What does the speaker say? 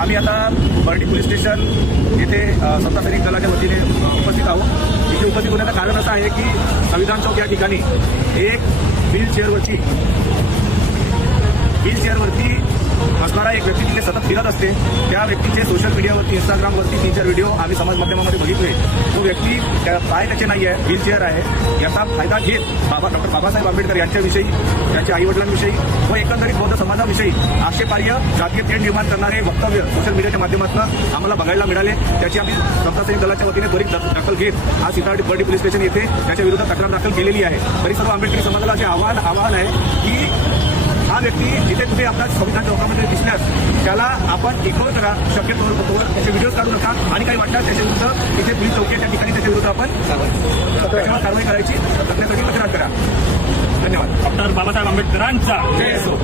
आम्ही आता Burdi police station येथे सत्ता सैनिक दलाच्या वतीने उपस्थित आहोत। इथे उपस्थित होण्याचं कारण असं आहे की संविधान चौक या ठिकाणी एक व्हीलचेअरवरती असणारा एक व्यक्ती तिथे सतत फिरत असते। त्या व्यक्तीचे सोशल मीडियावरती इंस्टाग्रामवरती 3-4 व्हिडिओ आम्ही समाज माध्यमामध्ये बघितले। तो व्यक्ती पाय त्याचे नाही आहे, व्हीलचेअर आहे, याचा फायदा घेत डॉक्टर बाबासाहेब आंबेडकर यांच्याविषयी, त्यांच्या आईवडिलांविषयी व एकंदरीत बौद्ध समाजाविषयी आक्षेपार्ह जातीय तेढ निर्माण करणारे वक्तव्य सोशल मीडियाच्या माध्यमातून आम्हाला बघायला मिळाले। त्याची आम्ही समता सैनिक दलाच्या वतीने त्वरित दखल घेत आज सीतार्डी बर्डी पोलीस स्टेशन येथे त्याच्या विरोधात तक्रार दाखल केलेली आहे। तरी सर्व आंबेडकरी समाजाला असे आवाहन आहे की हा व्यक्ती जिथे कुठे आपल्या संविधान चौकामध्ये दिसल्यास त्याला आपण इग्नोर करा, शक्यतो त्याचे व्हिडिओज काढू नका आणि काही वाटल्यास त्याच्या विरुद्ध तिथे पोलीस चौकी त्या ठिकाणी त्याच्या विरुद्ध आपण त्याच्यावर कारवाई करायची, तक्रार करा। धन्यवाद। डॉक्टर बाबासाहेब आंबेडकरांचा जय असो।